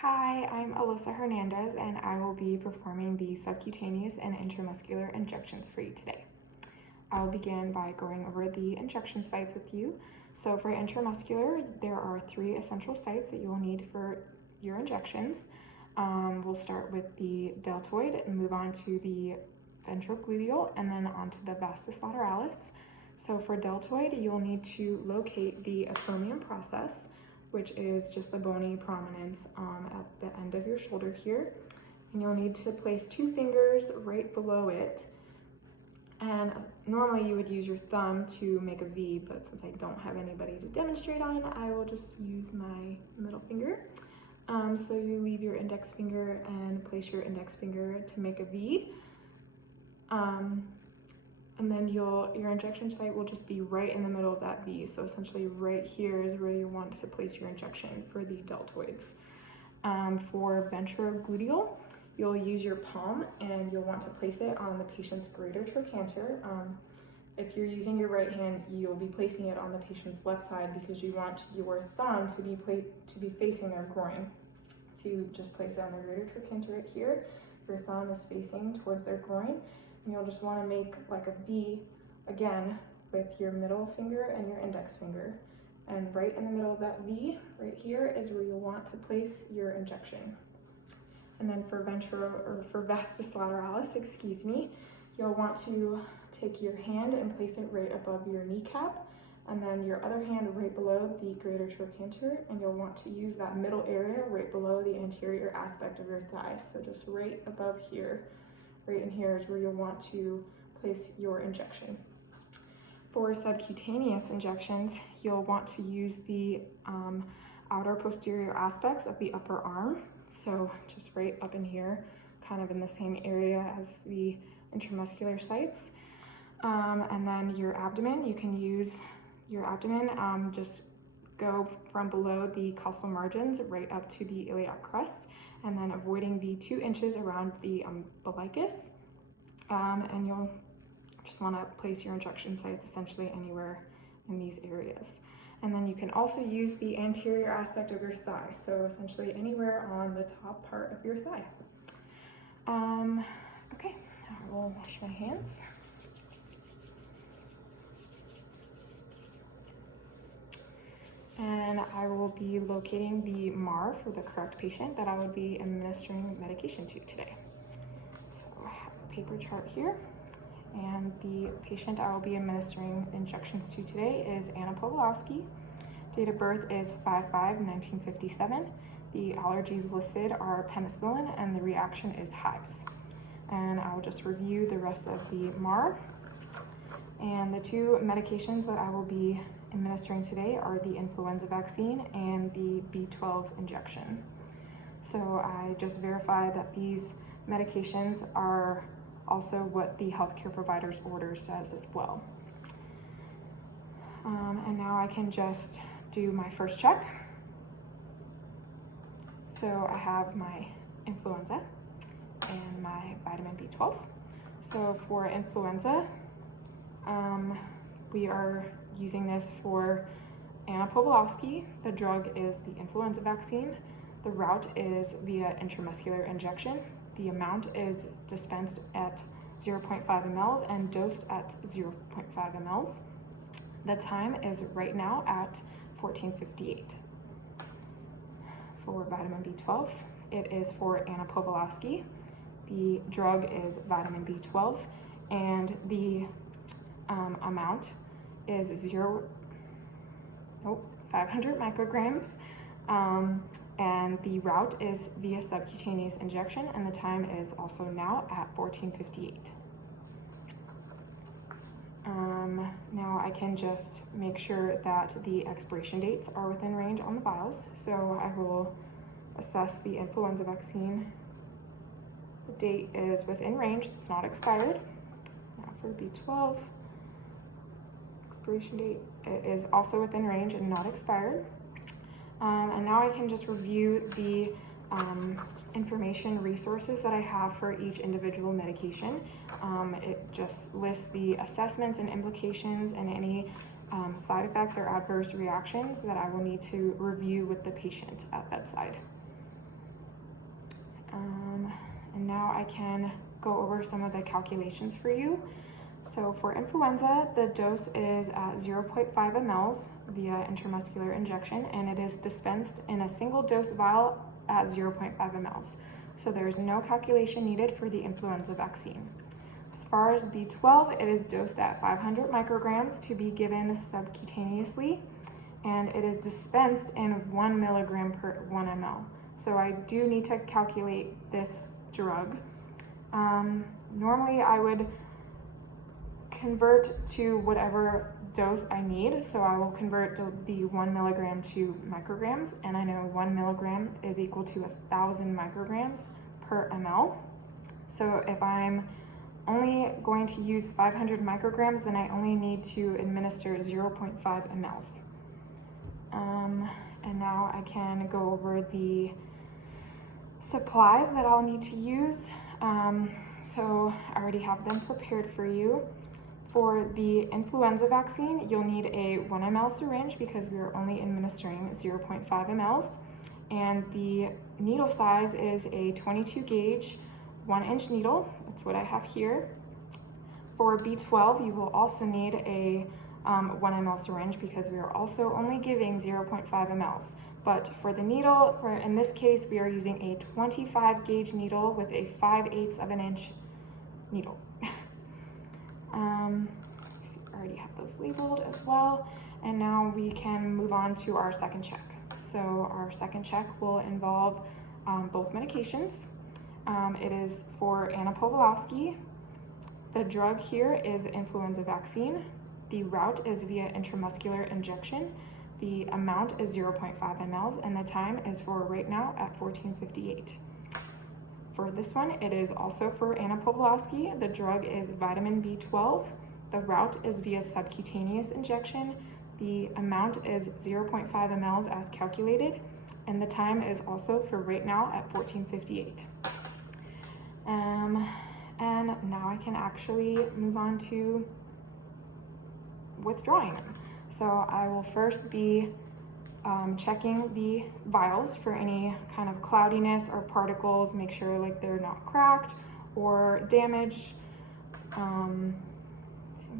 Hi, I'm Alyssa Hernandez, and I will be performing the subcutaneous and intramuscular injections for you today. I'll begin by going over the injection sites with you. So for intramuscular, there are 3 essential sites that you will need for your injections. We'll start with the deltoid and move on to the ventrogluteal and then onto the vastus lateralis. So for deltoid, you'll need to locate the acromion process, which is just the bony prominence at the end of your shoulder here. And you'll need to place 2 fingers right below it. And normally you would use your thumb to make a V, but since I don't have anybody to demonstrate on, I will just use my middle finger. So you leave your index finger and place your index finger to make a V. And then your injection site will just be right in the middle of that V. So essentially right here is where you want to place your injection for the deltoids. For ventrogluteal, you'll use your palm and you'll want to place it on the patient's greater trochanter. If you're using your right hand, you'll be placing it on the patient's left side because you want your thumb to be facing their groin. So you just place it on the greater trochanter right here. Your thumb is facing towards their groin. And you'll just want to make like a V again with your middle finger and your index finger. And right in the middle of that V, right here, is where you'll want to place your injection. And then for vastus lateralis, you'll want to take your hand and place it right above your kneecap, and then your other hand right below the greater trochanter, and you'll want to use that middle area right below the anterior aspect of your thigh. So just right above here. Right in here is where you'll want to place your injection. For subcutaneous injections, you'll want to use the outer posterior aspects of the upper arm. So just right up in here, kind of in the same area as the intramuscular sites. And then your abdomen, you can use your abdomen, just go from below the costal margins right up to the iliac crest, and then avoiding the 2 inches around the umbilicus. And you'll just want to place your injection sites essentially anywhere in these areas. And then you can also use the anterior aspect of your thigh, so essentially anywhere on the top part of your thigh. Okay, I will wash my hands. And I will be locating the MAR for the correct patient that I would be administering medication to today. So I have a paper chart here, and the patient I will be administering injections to today is Anna Pawlowski. Date of birth is 5/5/1957. The allergies listed are penicillin, and the reaction is hives. And I will just review the rest of the MAR. And the 2 medications that I will be administering today are the influenza vaccine and the B12 injection. So I just verified that these medications are also what the healthcare provider's order says as well. And now I can just do my first check. So I have my influenza and my vitamin B12. So for influenza, we are using this for Anna Pawlowski. The drug is the influenza vaccine. The route is via intramuscular injection. The amount is dispensed at 0.5 mLs and dosed at 0.5 mLs. The time is right now at 14:58. For vitamin B12, it is for Anna Pawlowski. The drug is vitamin B12, and the amount is 500 micrograms, and the route is via subcutaneous injection, and the time is also now at 14:58. Now I can just make sure that the expiration dates are within range on the vials. So I will assess the influenza vaccine. The date is within range, it's not expired. Now for B12, expiration date is also within range and not expired. And now I can just review the information resources that I have for each individual medication. It just lists the assessments and implications and any side effects or adverse reactions that I will need to review with the patient at bedside. now I can go over some of the calculations for you. So for influenza, the dose is at 0.5 mLs via intramuscular injection, and it is dispensed in a single dose vial at 0.5 mLs. So there's no calculation needed for the influenza vaccine. As far as B12, it is dosed at 500 micrograms to be given subcutaneously, and it is dispensed in 1 milligram per 1 ml. So I do need to calculate this drug. Normally I would convert to whatever dose I need. So I will convert the 1 milligram to micrograms, and I know 1 milligram is equal to 1,000 micrograms per ml. So if I'm only going to use 500 micrograms, then I only need to administer 0.5 mLs. And now I can go over the supplies that I'll need to use. So I already have them prepared for you. For the influenza vaccine, you'll need a 1 ml syringe because we are only administering 0.5 mLs. And the needle size is a 22 gauge, 1-inch needle. That's what I have here. For B12, you will also need a 1 ml syringe because we are also only giving 0.5 mLs. But for the needle, in this case, we are using a 25 gauge needle with a 5/8 of an inch needle. I already have those labeled as well. And now we can move on to our second check. So our second check will involve both medications. It is for Anna Pawlowski. The drug here is influenza vaccine. The route is via intramuscular injection. The amount is 0.5 mLs, and the time is for right now at 14:58. For this one, it is also for Anna Pawlowski. The drug is vitamin B12. The route is via subcutaneous injection. The amount is 0.5 mLs as calculated, and the time is also for right now at 14:58. And now I can actually move on to withdrawing them. So I will first be checking the vials for any kind of cloudiness or particles, make sure like they're not cracked or damaged. Same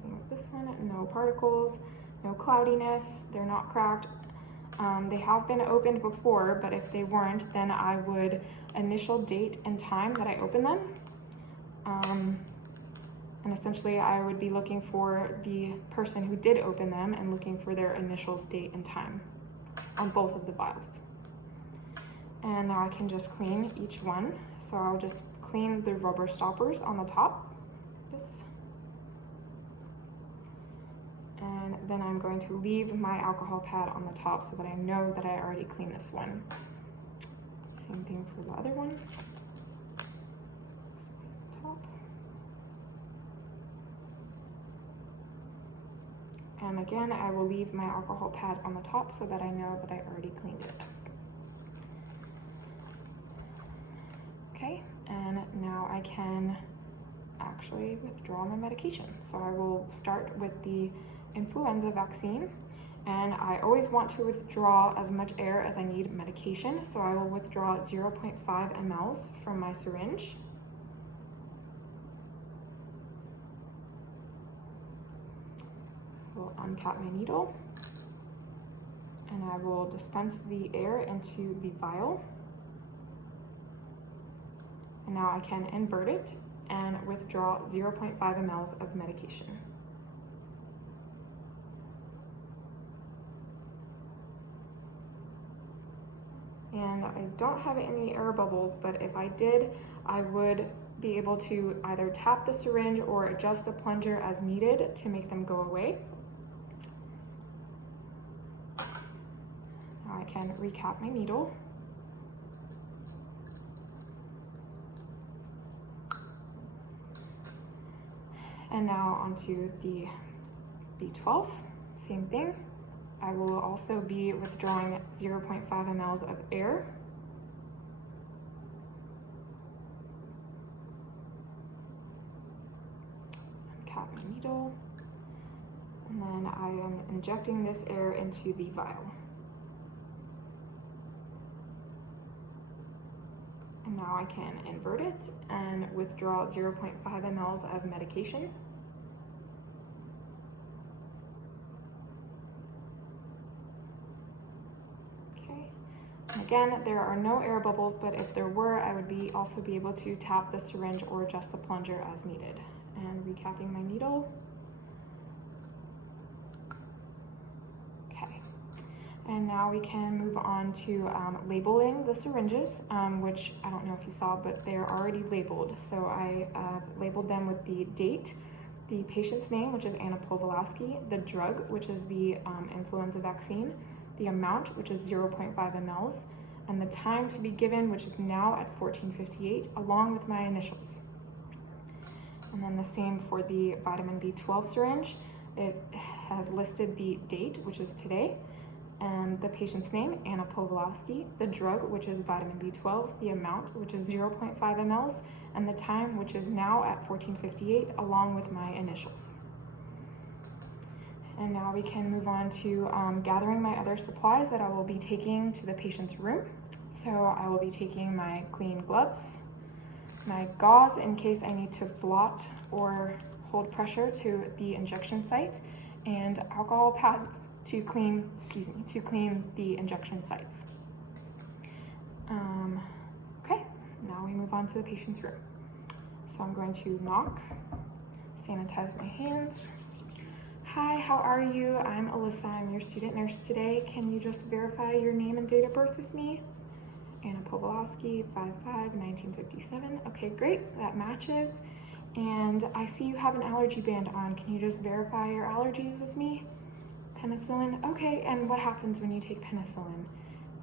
thing with this one, no particles, no cloudiness, they're not cracked. They have been opened before, but if they weren't, then I would initial date and time that I open them. And essentially I would be looking for the person who did open them and looking for their initials, date, and time on both of the vials. And now I can just clean each one. So I'll just clean the rubber stoppers on the top. This. And then I'm going to leave my alcohol pad on the top so that I know that I already cleaned this one. Same thing for the other one. Top. And again, I will leave my alcohol pad on the top so that I know that I already cleaned it. Okay, and now I can actually withdraw my medication. So I will start with the influenza vaccine, and I always want to withdraw as much air as I need medication. So I will withdraw 0.5 mLs from my syringe. Will uncap my needle, and I will dispense the air into the vial. And now I can invert it and withdraw 0.5 mLs of medication. And I don't have any air bubbles, but if I did, I would be able to either tap the syringe or adjust the plunger as needed to make them go away. Now I can recap my needle. And now onto the B12, same thing. I will also be withdrawing 0.5 mLs of air. Cap my needle. And then I am injecting this air into the vial. And now I can invert it and withdraw 0.5 mLs of medication. Okay. And again, there are no air bubbles, but if there were, I would also be able to tap the syringe or adjust the plunger as needed. And recapping my needle. Okay. And now we can move on to labeling the syringes, which I don't know if you saw, but they're already labeled. So I labeled them with the date, the patient's name, which is Anna Pawlowski, the drug, which is the influenza vaccine, the amount, which is 0.5 mLs, and the time to be given, which is now at 14:58, along with my initials. And then the same for the vitamin B12 syringe. It has listed the date, which is today, and the patient's name, Anna Pawlowski, the drug, which is vitamin B12, the amount, which is 0.5 mLs, and the time, which is now at 14:58, along with my initials. And now we can move on to gathering my other supplies that I will be taking to the patient's room. So I will be taking my clean gloves, my gauze in case I need to blot or hold pressure to the injection site, and alcohol pads to clean the injection sites. Okay, now we move on to the patient's room. So I'm going to knock, sanitize my hands. Hi, how are you? I'm Alyssa, I'm your student nurse today. Can you just verify your name and date of birth with me? Anna Pawlowski, 5'5", 1957. Okay, great, that matches. And I see you have an allergy band on. Can you just verify your allergies with me? Penicillin, okay, and what happens when you take penicillin?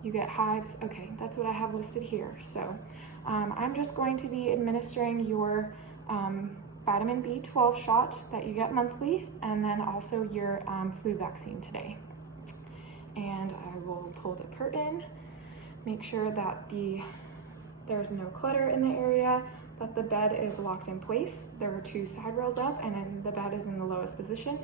You get hives? Okay, that's what I have listed here. So I'm just going to be administering your vitamin B12 shot that you get monthly, and then also your flu vaccine today. And I will pull the curtain, make sure that there's no clutter in the area, that the bed is locked in place. There are 2 side rails up, and then the bed is in the lowest position.